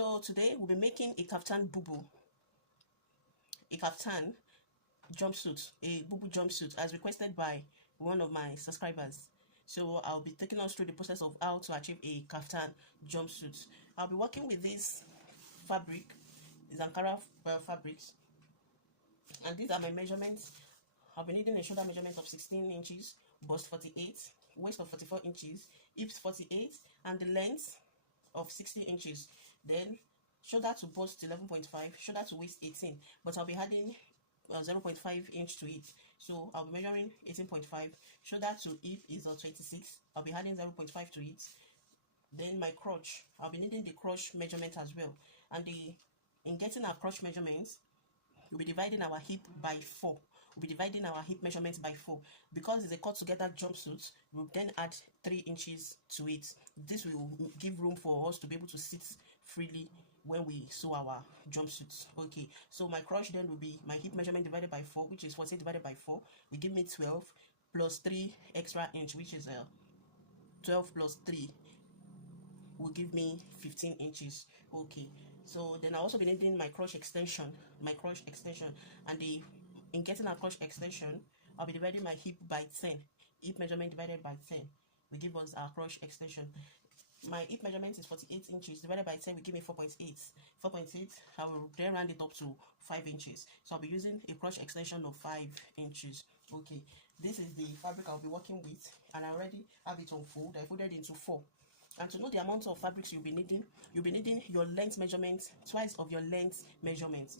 So today we'll be making a kaftan boubou, a kaftan jumpsuit, a boubou jumpsuit as requested by one of my subscribers. So I'll be taking us through the process of how to achieve a kaftan jumpsuit. I'll be working with this fabric, Ankara fabrics, and these are my measurements. I'll be needing a shoulder measurement of 16 inches, bust 48, waist of 44 inches, hips 48, and the length of 60 inches. Then shoulder to bust 11.5, shoulder to waist 18, but I'll be adding 0.5 inch to it. So I'll be measuring 18.5. Shoulder to hip is 26. I'll be adding 0.5 to it. Then my crotch, I'll be needing the crotch measurement as well. And in getting our crotch measurements, we'll be dividing our hip by 4. We'll be dividing our hip measurements by 4. Because it's a cut together jumpsuit, we'll then add 3 inches to it. This will give room for us to be able to sit freely when we sew our jumpsuits. Okay, so my crotch then will be my hip measurement divided by 4, which is 14 divided by 4 will give me 12, plus 3 extra inch, which is 12 plus 3 will give me 15 inches. Okay, so then I'll also be needing my crotch extension, and in getting a crotch extension, I'll be dividing my hip by 10. Hip measurement divided by 10 will give us our crotch extension. My hip measurement is 48 inches divided by 10 will give me 4.8. 4.8, I will then round it up to 5 inches. So I'll be using a crotch extension of 5 inches. Okay, this is the fabric I'll be working with, and I already have it on fold. I folded into 4. And to know the amount of fabrics you'll be needing your length measurement, twice of your length measurement.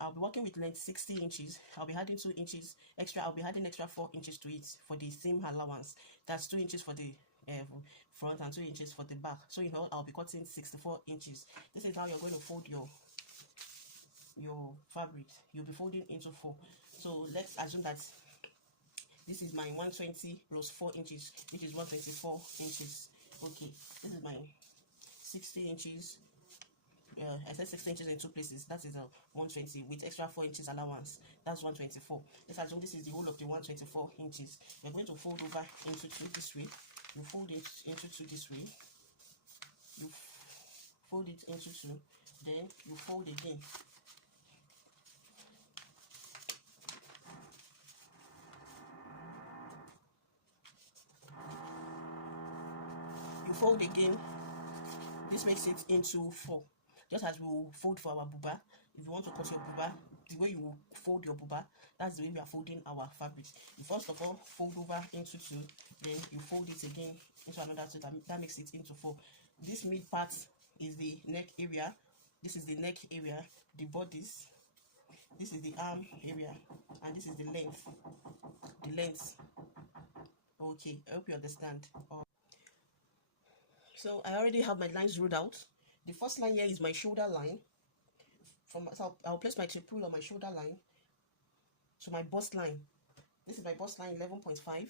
I'll be working with length 60 inches. I'll be adding 2 inches extra. I'll be adding extra 4 inches to it for the same allowance. That's 2 inches for the front and 2 inches for the back. So in all, I'll be cutting 64 inches. This is how you're going to fold your fabric. You'll be folding into 4. So let's assume that this is my 120 plus 4 inches, which is 124 inches. Okay, this is my 60 inches. I said 60 inches in 2 places. That is 120 with extra 4 inches allowance. That's 124. Let's assume this is the whole of the 124 inches. We're going to fold over into 2 this way. You fold it into 2 this way. You fold it into 2. Then you fold again. You fold again. This makes it into 4. Just as we will fold for our buba. If you want to cut your buba, the way you will fold your buba, that's the way we are folding our fabrics. You first of all fold over into 2, then you fold it again into another 2. That makes it into 4. This mid part is the neck area. This is the neck area, the bodies. This is the arm area, and this is the length. The length. Okay, I hope you understand. So I already have my lines ruled out. The first line here is my shoulder line. So I'll place my triple on my shoulder line to my bust line. This is my bust line 11.5.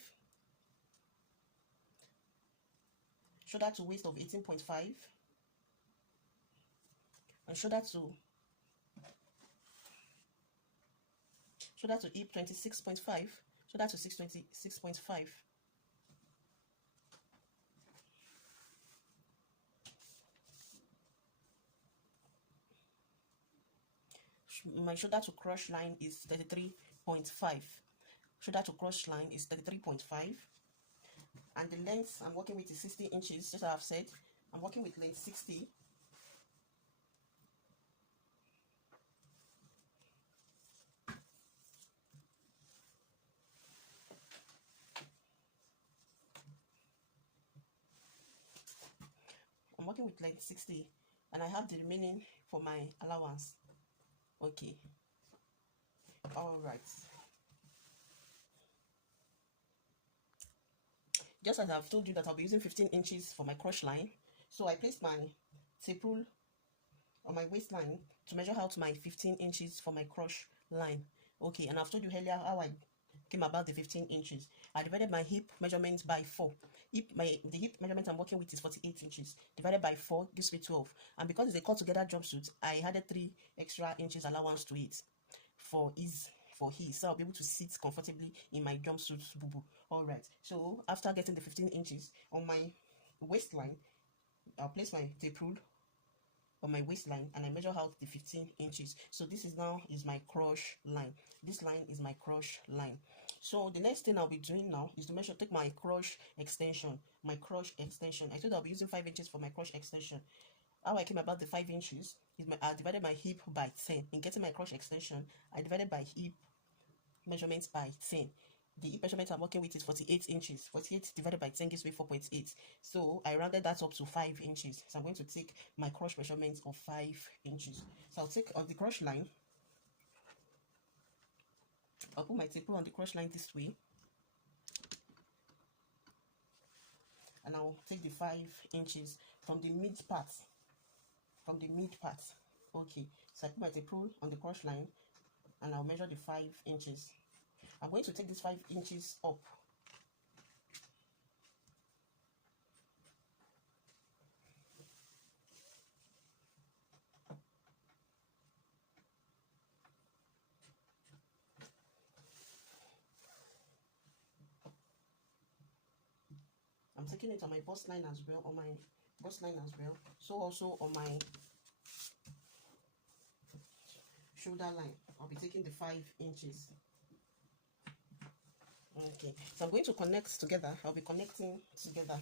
Shoulder to waist of 18.5. And shoulder to hip 26.5. Shoulder to 26.5. My shoulder to crotch line is 33.5. Shoulder to crotch line is 33.5. And the length I'm working with is 60 inches, just as I've said. I'm working with length 60. I'm working with length 60, and I have the remaining for my allowance. Okay, all right. Just as I've told you that I'll be using 15 inches for my crotch line, so I placed my tape rule on my waistline to measure out my 15 inches for my crotch line. Okay, and I've told you earlier how I came about the 15 inches. I divided my hip measurement by 4. The hip measurement I'm working with is 48 inches. Divided by 4 gives me 12. And because it's a cut together jumpsuit, I added 3 extra inches allowance to it for ease. So I'll be able to sit comfortably in my jumpsuit boubou. Alright, so after getting the 15 inches on my waistline, I'll place my tape rule on my waistline and I measure out the 15 inches. So this is now is my crush line. This line is my crush line. So the next thing I'll be doing now is to take my crush extension. I told I'll be using 5 inches for my crush extension. How I came about the 5 inches is I divided my hip by 10. In getting my crush extension, I divided by hip measurements by 10. The hip measurement I'm working with is 48 inches. 48 divided by 10 gives me 4.8. So I rounded that up to 5 inches. So I'm going to take my crush measurement of 5 inches. So I'll take on the crush line. I'll put my tape on the crush line this way. And I'll take the 5 inches from the mid part. Okay. So I put my tape on the crush line and I'll measure the 5 inches. I'm going to take this 5 inches up. I'm taking it on my bust line as well, So also on my shoulder line, I'll be taking the 5 inches. Okay, so I'm going to connect together. I'll be connecting together.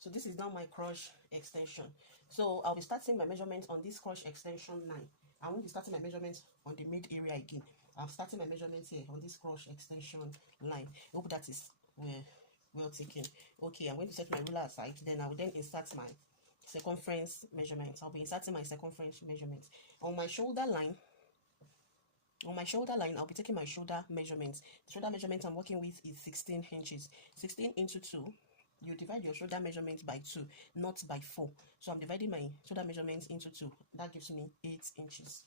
So this is now my crush extension. So I'll be starting my measurements on this crush extension line. I won't be starting my measurements on the mid area again. I'm starting my measurements here on this crush extension line. I hope that is well taken. Okay, I'm going to set my ruler aside. Then I will then insert my circumference measurements. I'll be inserting my circumference measurements on my shoulder line. On my shoulder line, I'll be taking my shoulder measurements. The shoulder measurement I'm working with is 16 inches. 16 into 2. You divide your shoulder measurements by 2, not by 4. So I'm dividing my shoulder measurements into 2. That gives me 8 inches.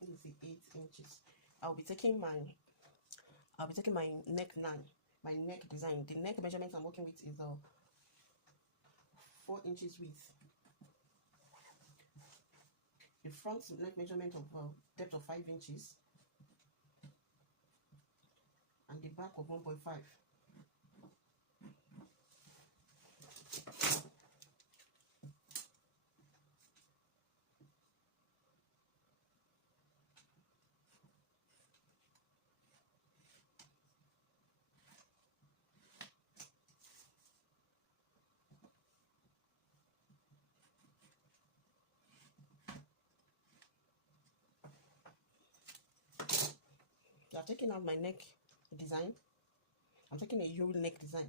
This is the 8 inches. I'll be taking my neck line, my neck design. The neck measurement I'm working with is 4 inches width. The front neck measurement of depth of 5 inches. And the back of 1.5. I'm taking out my neck design. I'm taking a U neck design,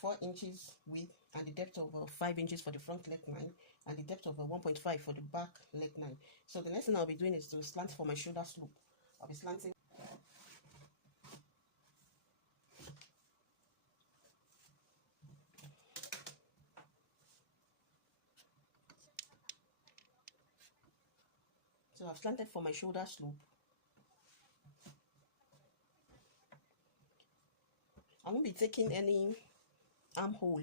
4 inches width and the depth of 5 inches for the front neckline and the depth of 1.5 for the back neckline. So the next thing I'll be doing is to slant for my shoulder slope. I'll be slanting. So I've slanted for my shoulder slope. I won't be taking any armhole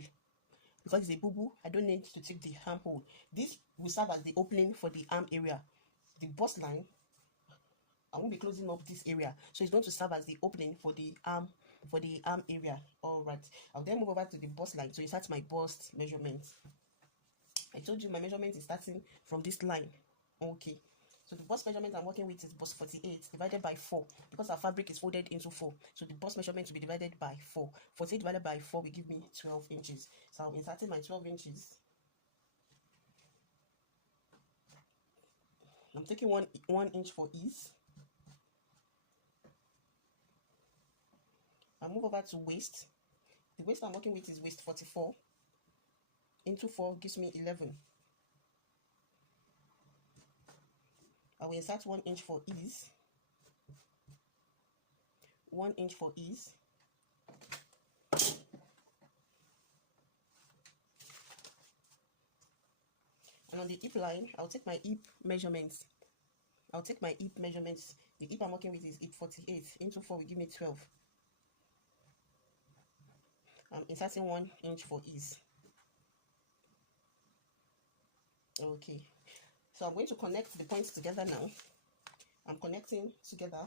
because it's a boubou. I don't need to take the armhole. This will serve as the opening for the arm area. The bust line, I won't be closing up this area, so it's going to serve as the opening for the arm area. All right, I'll then move over to the bust line. So insert my bust measurement. I told you my measurement is starting from this line. Okay. So the bust measurement I'm working with is bust 48 divided by 4 because our fabric is folded into 4. So the bust measurement will be divided by 4. 48 divided by 4 will give me 12 inches. So I'm inserting my 12 inches. I'm taking one inch for ease. I move over to waist. The waist I'm working with is waist 44. Into 4 gives me 11. I will insert 1 inch for ease. 1 inch for ease. on the hip line, I'll take my hip measurements. The hip I'm working with is hip 48. Into 4 will give me 12. I'm inserting 1 inch for ease. Okay, so I'm going to connect the points together now. I'm connecting together.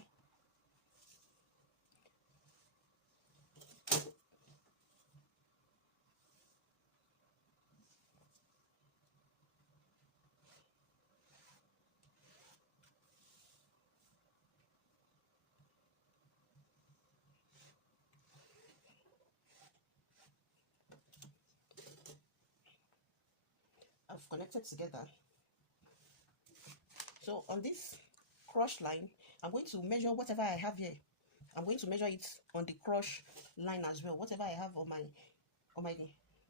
I've connected together. So on this cross line, I'm going to measure whatever I have here. I'm going to measure it on the cross line as well. Whatever I have on my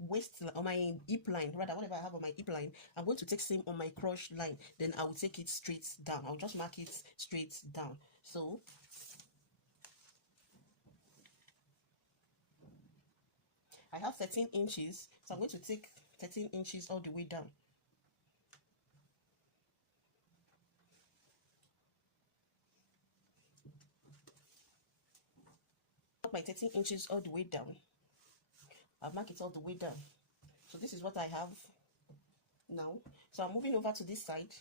waist, on my hip line, rather, whatever I have on my hip line, I'm going to take same on my cross line. Then I will take it straight down. I'll just mark it straight down. So I have 13 inches, so I'm going to take 13 inches all the way down. My 13 inches all the way down. I'll mark it all the way down. So this is what I have now. So I'm moving over to this side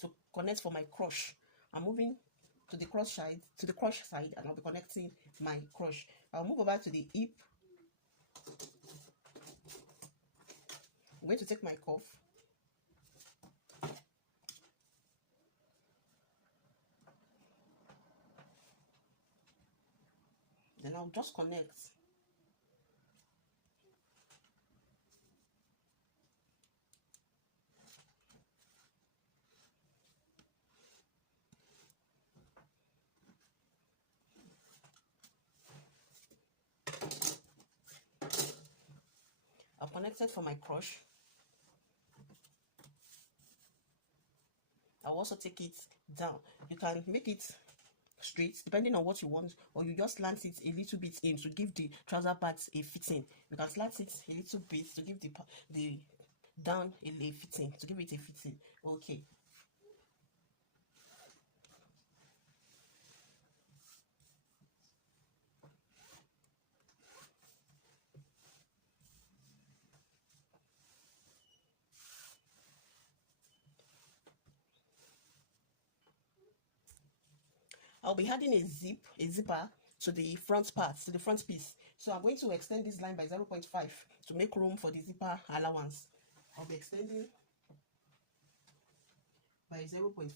to connect for my crush. I'm moving to the crush side, and I'll be connecting my crush. I'll move over to the hip. I'm going to take my cuff. Then I'll just connect. I've connected for my crush. I'll also take it down. You can make it straight depending on what you want, or you just slant it a little bit in to give the trouser parts a fitting. You can slant it a little bit to give the down a fitting, to give it a fitting. Okay. I'll be adding a zipper to the front part, to the front piece. So I'm going to extend this line by 0.5 to make room for the zipper allowance. I'll be extending by 0.5.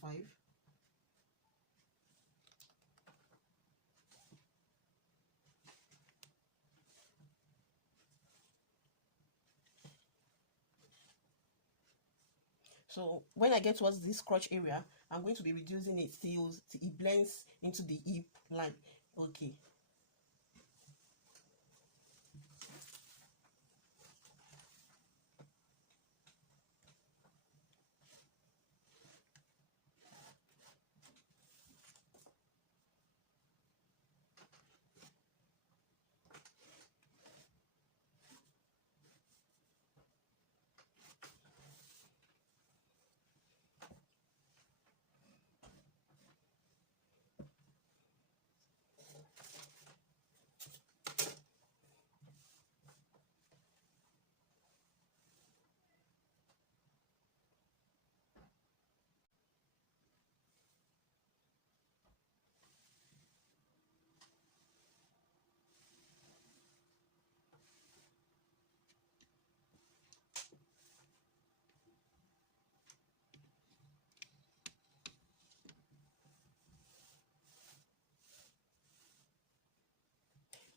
So when I get towards this crotch area, I'm going to be reducing it till it blends into the hip line. Okay.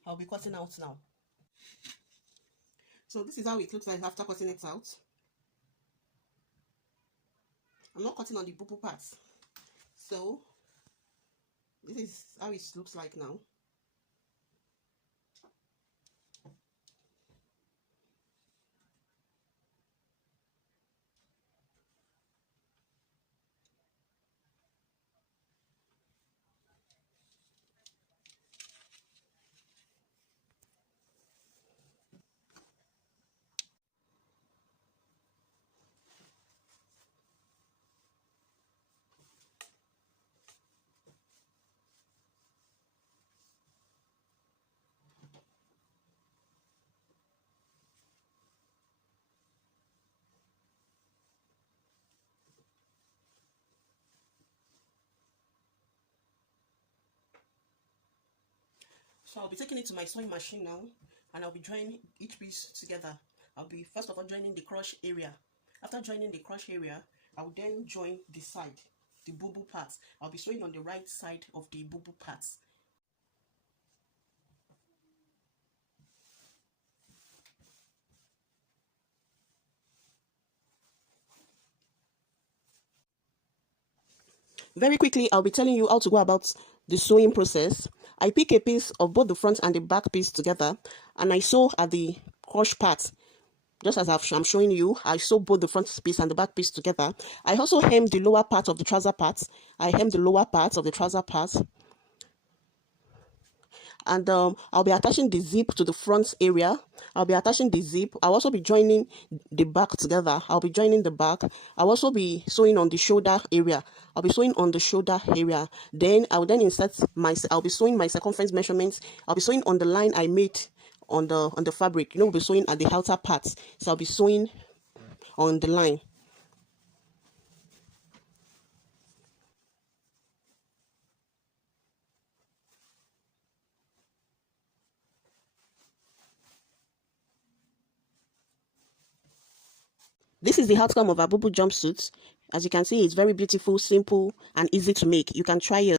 I'll be cutting out now. So this is how it looks like after cutting it out. I'm not cutting on the boubou parts. So this is how it looks like now. So I'll be taking it to my sewing machine now, and I'll be joining each piece together. I'll be first of all joining the crotch area. After joining the crotch area, I will then join the side, the boubou parts. I'll be sewing on the right side of the boubou parts. Very quickly, I'll be telling you how to go about the sewing process. I pick a piece of both the front and the back piece together, and I sew at the crotch part. Just as I'm showing you, I sew both the front piece and the back piece together. I also hem the lower part of the trouser part. I hem the lower part of the trouser part. And I'll be attaching the zip to the front area. I'll be attaching the zip. I'll also be joining the back together. I'll be joining the back. I'll also be sewing on the shoulder area. I'll be sewing on the shoulder area. Then I'll insert I'll be sewing my circumference measurements. I'll be sewing on the line I made on the fabric. We'll be sewing at the outer part. So I'll be sewing on the line. This is the outcome of our boubou jumpsuit. As you can see, it's very beautiful, simple, and easy to make. You can try it.